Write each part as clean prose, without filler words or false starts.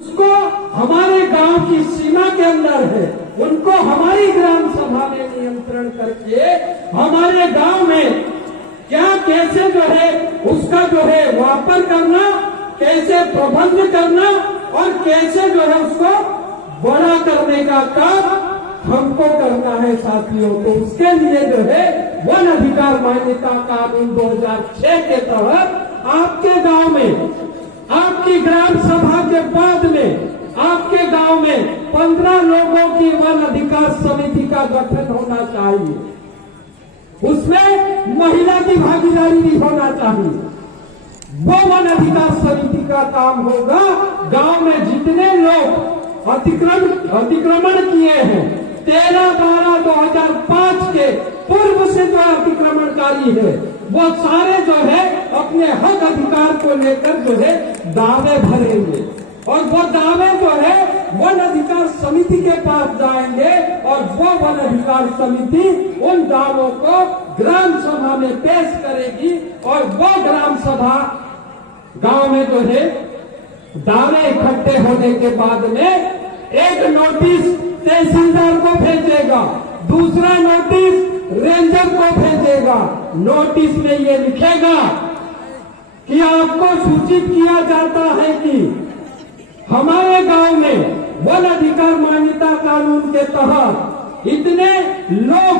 उसको हमारे गांव की सीमा के अंदर है, उनको हमारी ग्राम सभा में नियंत्रण करके हमारे गांव में क्या कैसे जो है उसका जो है वापर करना, कैसे प्रबंध करना और कैसे जो है उसको बड़ा करने का काम हमको करना है साथियों। तो उसके लिए जो है वन अधिकार मान्यता कानून 2006 के तहत आपके गांव में, आपकी ग्राम सभा के बाद में आपके गांव में 15 लोगों की वन अधिकार समिति का गठन होना चाहिए। उसमें महिला की भागीदारी भी होना चाहिए। वो वन अधिकार समिति का काम होगा गांव में जितने लोग अतिक्रमण किए हैं 13/12/2005 के पूर्व से जो अतिक्रमणकारी है वो सारे जो है अपने हक अधिकार को लेकर जो है दावे भरेंगे और वो दावे जो है वन अधिकार समिति के पास जाएंगे और वो वन अधिकार समिति उन दावों को ग्राम सभा में पेश करेगी और वो ग्राम सभा गांव में जो है दावे इकट्ठे होने के बाद में एक नोटिस तहसीलदार को भेजेगा, दूसरा नोटिस रेंजर को भेजेगा। नोटिस में ये लिखेगा कि आपको सूचित किया जाता है कि हमारे गांव में वन अधिकार मान्यता कानून के तहत इतने लोग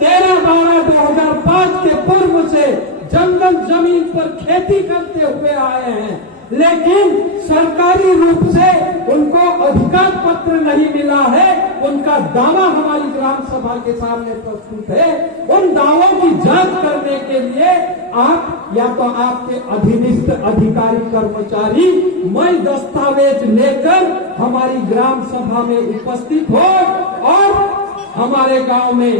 13/12/2005 के पूर्व से जंगल जमीन पर खेती करते हुए आए हैं, लेकिन सरकारी रूप से उनको अधिकार पत्र नहीं मिला है। उनका दावा हमारी ग्राम सभा के सामने प्रस्तुत है। उन दावों की जांच करने के लिए आप या तो आपके अधीनस्थ अधिकारी कर्मचारी मई दस्तावेज लेकर हमारी ग्राम सभा में उपस्थित हो और हमारे गांव में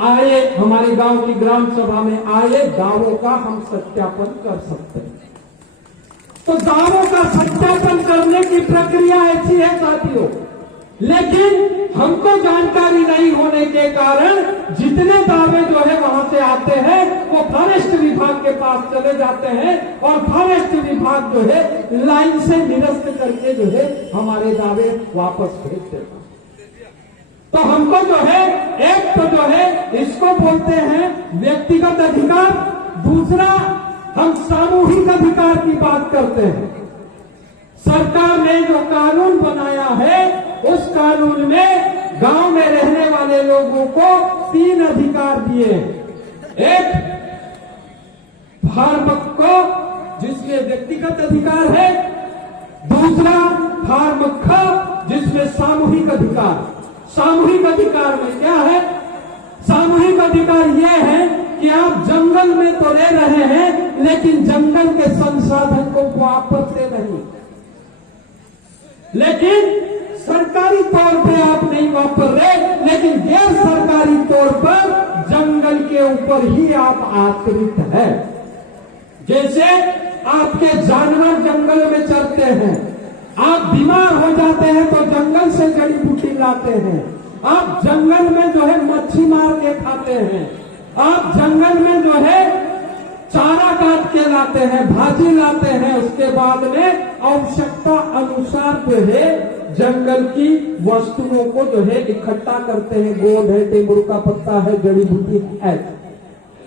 आए, हमारे गांव की ग्राम सभा में आए दावों का हम सत्यापन कर सकते हैं। तो दावों का सत्यापन करने की प्रक्रिया ऐसी है साथियों, लेकिन हमको जानकारी नहीं होने के कारण जितने दावे जो है वहां से आते हैं वो फॉरेस्ट विभाग के पास चले जाते हैं और फॉरेस्ट विभाग जो है लाइन से निरस्त करके जो है हमारे दावे वापस भेज देता। तो हमको जो है एक तो जो है इसको बोलते हैं व्यक्तिगत अधिकार, दूसरा हम सामूहिक अधिकार की बात करते हैं। सरकार ने जो कानून बनाया है उस कानून में गांव में रहने वाले लोगों को 3 अधिकार दिए। एक फार्मक को जिसमें व्यक्तिगत अधिकार है, दूसरा फार्मक जिसमें सामूहिक अधिकार। सामूहिक अधिकार में क्या है? सामूहिक अधिकार यह है कि आप जंगल में तो रह रहे हैं लेकिन जंगल के संसाधन को वापरते नहीं, लेकिन सरकारी तौर पे आप नहीं वापर रहे, लेकिन गैर सरकारी तौर पर जंगल के ऊपर ही आप आश्रित है। जैसे आपके जानवर जंगल में चरते हैं, आप बीमार हो जाते हैं तो जंगल से जड़ी बूटी लाते हैं, आप जंगल में जो है मच्छी मार के खाते हैं, आप जंगल में जो है चारा काट के लाते हैं, भाजी लाते हैं, उसके बाद में आवश्यकता अनुसार जो है जंगल की वस्तुओं को जो है इकट्ठा करते हैं। गोंद है, टेंगुर का पत्ता है, जड़ी बूटी है।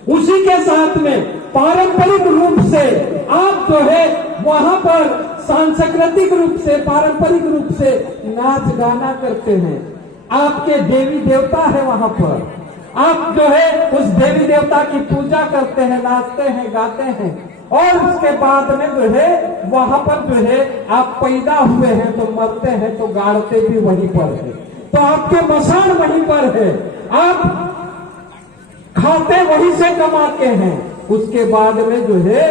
उसी के साथ में पारंपरिक रूप से आप जो है वहां पर सांस्कृतिक रूप से, पारंपरिक रूप से नाच गाना करते हैं। आपके देवी देवता है वहां पर, आप जो है उस देवी देवता की पूजा करते हैं, नाचते हैं, गाते हैं और उसके बाद में जो है वहां पर जो है आप पैदा हुए हैं तो मरते हैं तो गाड़ते भी वहीं पर है, तो आपके मसान वहीं पर है, आप खाते वहीं से कमाते हैं। उसके बाद में जो है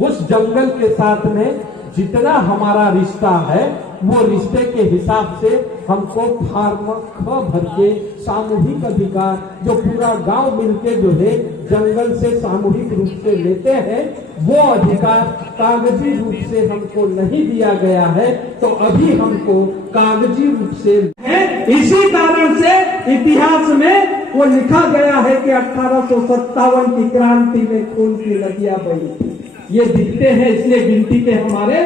उस जंगल के साथ में जितना हमारा रिश्ता है वो रिश्ते के हिसाब से हमको फार्म ख भर के सामूहिक अधिकार जो पूरा गांव मिलके जो है जंगल से सामूहिक रूप से लेते हैं वो अधिकार कागजी रूप से हमको नहीं दिया गया है, तो अभी हमको कागजी रूप से है। इसी कारण से इतिहास में वो लिखा गया है कि 1857 की क्रांति में खून की नदियां बही थी। ये दिखते हैं इसलिए गिनती के हमारे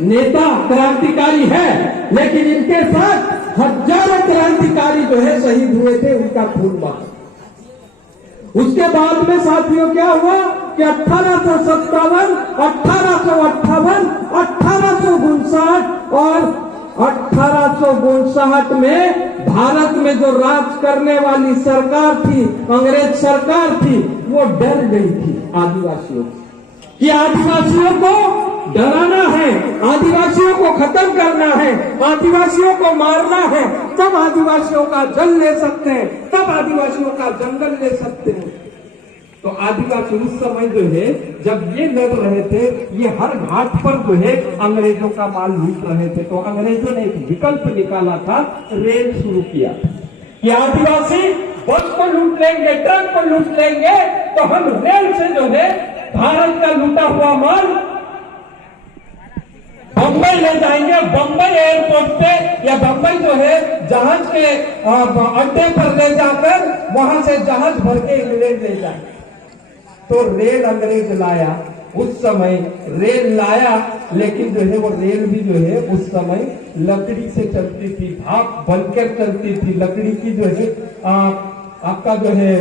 नेता क्रांतिकारी है, लेकिन इनके साथ हजारों क्रांतिकारी जो है शहीद हुए थे, उनका खून बहा। उसके बाद में साथियों क्या हुआ कि 1857, 1858, 1859 और 1859 में भारत में जो राज करने वाली सरकार थी, अंग्रेज सरकार थी, वो डर गई थी आदिवासियों कि आदिवासियों को डराना है, आदिवासियों को खत्म करना है, आदिवासियों को मारना है, तब आदिवासियों का जल ले सकते हैं, तब आदिवासियों का जंगल ले सकते हैं। तो आदिवासी उस समय जो है जब ये लड़ रहे थे, ये हर घाट पर जो है अंग्रेजों का माल लूट रहे थे। तो अंग्रेजों ने एक विकल्प निकाला था, रेल शुरू किया कि आदिवासी बस को लूट लेंगे, ट्रक को लूट लेंगे, तो हम रेल से जो है भारत का लूटा हुआ माल बंबई ले जाएंगे। बंबई एयरपोर्ट पे या बंबई जो है जहाज के अड्डे पर ले जाकर वहां से जहाज भर के इंग्लैंड ले जाएंगे। तो रेल अंग्रेज लाया, उस समय रेल लाया, लेकिन जो है वो रेल भी जो है उस समय लकड़ी से चलती थी, भाप बनकर चलती थी, लकड़ी की जो है आपका जो है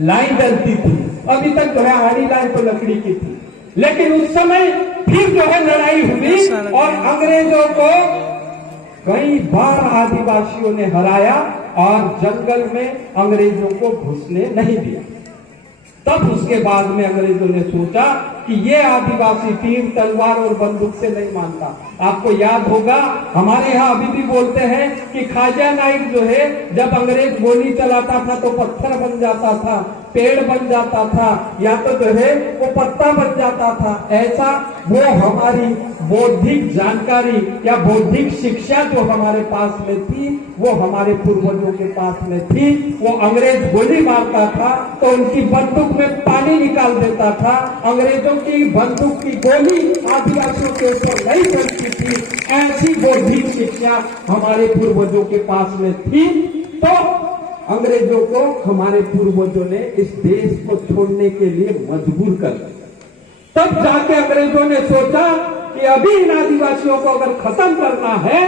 लाइन डलती थी। अभी तक जो है आड़ी लाइन तो लकड़ी की थी, लेकिन उस समय फिर जो है लड़ाई हुई और अंग्रेजों को कई बार आदिवासियों ने हराया और जंगल में अंग्रेजों को घुसने नहीं दिया। तब उसके बाद में अंग्रेजों ने सोचा कि ये आदिवासी तीर तलवार और बंदूक से नहीं मानता। आपको याद होगा हमारे यहाँ अभी भी बोलते हैं कि ख्वाजा नाइक जो है जब अंग्रेज गोली चलाता था तो पत्थर बन जाता था, पेड़ बन जाता था, या तो जो है वो पत्ता बन जाता था। ऐसा वो हमारी बौद्धिक जानकारी या बौद्धिक शिक्षा जो हमारे पास में थी, वो हमारे पूर्वजों के पास में थी। वो अंग्रेज गोली मारता था तो उनकी बंदूक में पानी निकाल देता था। अंग्रेजों की बंदूक की गोली आदिवासियों के ऊपर नहीं चलती थी। ऐसी बौद्धिक शिक्षा हमारे पूर्वजों के पास में थी। तो अंग्रेजों को हमारे पूर्वजों ने इस देश को छोड़ने के लिए मजबूर कर दिया। तब जाके अंग्रेजों ने सोचा कि अभी इन आदिवासियों को अगर खत्म करना है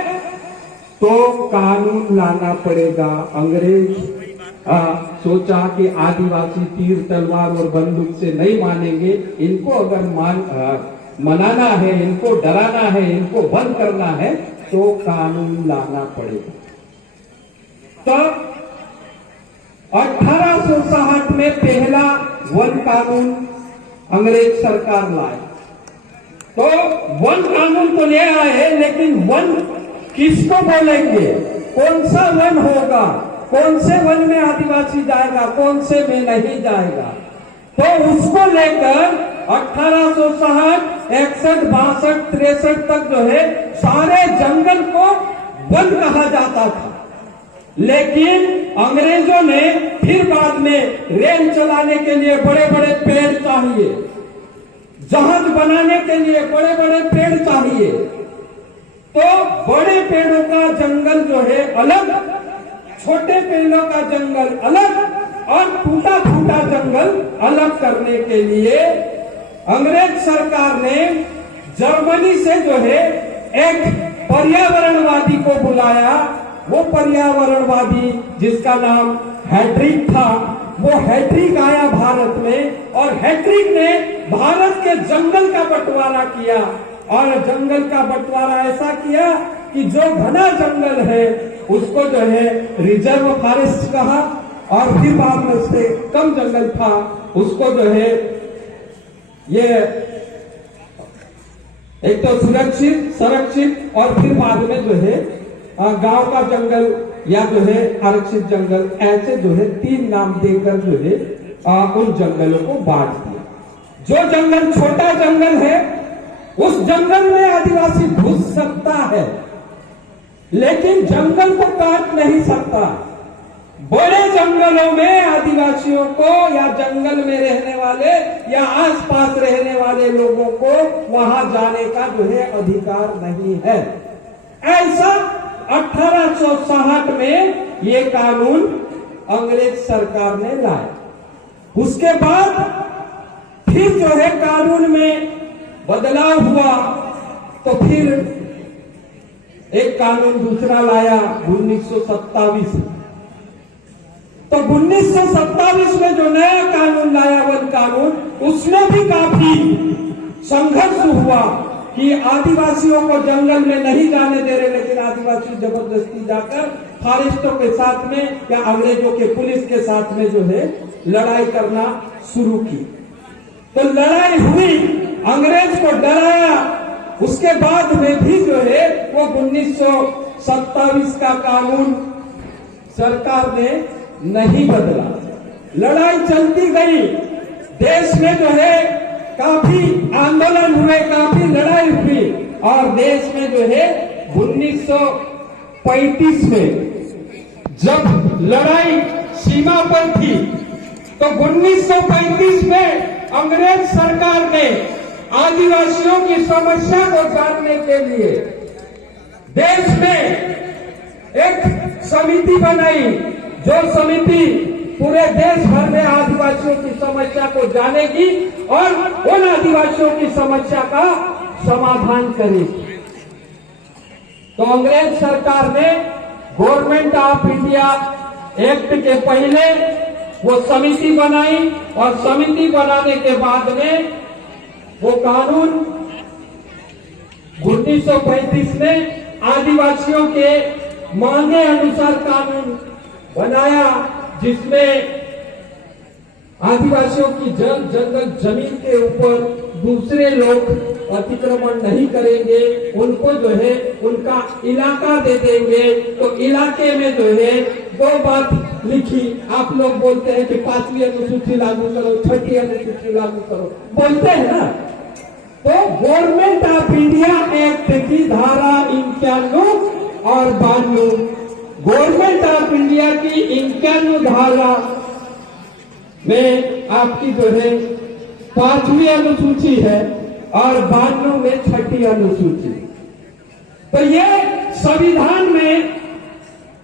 तो कानून लाना पड़ेगा। अंग्रेज सोचा कि आदिवासी तीर तलवार और बंदूक से नहीं मानेंगे, इनको अगर मनाना है, इनको डराना है, इनको बंद करना है तो कानून लाना पड़ेगा। तब 1860 में पहला वन कानून अंग्रेज सरकार लाए। तो वन कानून तो ले आए, लेकिन वन किसको बोलेंगे, कौन सा वन होगा, कौन से वन में आदिवासी जाएगा, कौन से में नहीं जाएगा। तो उसको लेकर 1860, 61, 62, 63 तक जो है सारे जंगल को वन कहा जाता था। लेकिन अंग्रेजों ने फिर बाद में रेल चलाने के लिए बड़े बड़े पेड़ चाहिए, जहाज बनाने के लिए बड़े बड़े पेड़ चाहिए। तो बड़े पेड़ों का जंगल जो है अलग, छोटे पेड़ों का जंगल अलग और टूटा फूटा जंगल अलग करने के लिए अंग्रेज सरकार ने जर्मनी से जो है एक पर्यावरणवादी को बुलाया। वो पर्यावरणवादी जिसका नाम हैड्रिक था, वो हैड्रिक आया भारत में और हैड्रिक ने भारत के जंगल का बंटवारा किया। और जंगल का बंटवारा ऐसा किया कि जो घना जंगल है उसको जो है रिजर्व फॉरेस्ट कहा, और फिर बाद में उससे कम जंगल था उसको जो है ये एक तो सुरक्षित, संरक्षित और फिर बाद में जो है गांव का जंगल या जो है आरक्षित जंगल, ऐसे जो है 3 नाम देकर जो है उन जंगलों को बांट दिया। जो जंगल छोटा जंगल है उस जंगल में आदिवासी घुस सकता है, लेकिन जंगल को काट नहीं सकता। बड़े जंगलों में आदिवासियों को या जंगल में रहने वाले या आसपास रहने वाले लोगों को वहां जाने का जो है अधिकार नहीं है। ऐसा 1860 में ये कानून अंग्रेज सरकार ने लाया। उसके बाद फिर जो है कानून में बदलाव हुआ तो फिर एक कानून दूसरा लाया 1927। तो 1927 में जो नया कानून लाया, वन कानून, उसमें भी काफी संघर्ष हुआ कि आदिवासियों को जंगल में नहीं जाने दे रहे, लेकिन आदिवासी जबरदस्ती जाकर फॉरेस्टों के साथ में या अंग्रेजों के पुलिस के साथ में जो है लड़ाई करना शुरू की। तो लड़ाई हुई, अंग्रेज को डराया, उसके बाद में भी जो है वो 1927 का कानून सरकार ने नहीं बदला। लड़ाई चलती गई, देश में जो है काफी आंदोलन हुए, काफी लड़ाई हुई, और देश में जो है 1935 में जब लड़ाई सीमा पर थी, तो 1935 में अंग्रेज सरकार ने आदिवासियों की समस्या को जानने के लिए देश में एक समिति बनाई, जो समिति पूरे देश भर में आदिवासियों की समस्या को जानेगी और उन आदिवासियों की समस्या का समाधान करेगी। तो अंग्रेज सरकार ने गवर्नमेंट ऑफ इंडिया एक्ट के पहले वो समिति बनाई, और समिति बनाने के बाद में वो कानून 1935 में आदिवासियों के मांगे अनुसार कानून बनाया, जिसमें आदिवासियों की जंगल जमीन के ऊपर दूसरे लोग अतिक्रमण नहीं करेंगे, उनको जो है उनका इलाका दे देंगे। तो इलाके में जो है दो बात लिखी, आप लोग बोलते हैं कि 5वीं अनुसूची लागू करो, 6ठी अनुसूची लागू करो, बोलते हैं ना। तो गवर्नमेंट ऑफ इंडिया एक्ट की धारा 91 और 92, गवर्नमेंट ऑफ इंडिया की 91 धारा में आपकी जो है 5वीं अनुसूची है और 92 में 6ठी अनुसूची। तो ये संविधान में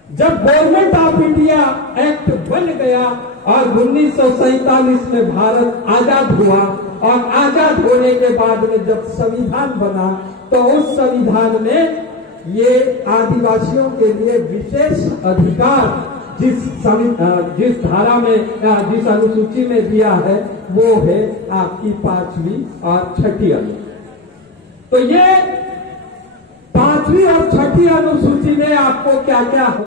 जब गवर्नमेंट ऑफ इंडिया एक्ट बन गया और 1947 में भारत आजाद हुआ, और आजाद होने के बाद में जब संविधान बना, तो उस संविधान में ये आदिवासियों के लिए विशेष अधिकार जिस धारा में जिस अनुसूची में दिया है, वो है आपकी 5वीं और 6ठी अनुसूची। तो ये 5वीं और 6ठी अनुसूची में आपको क्या क्या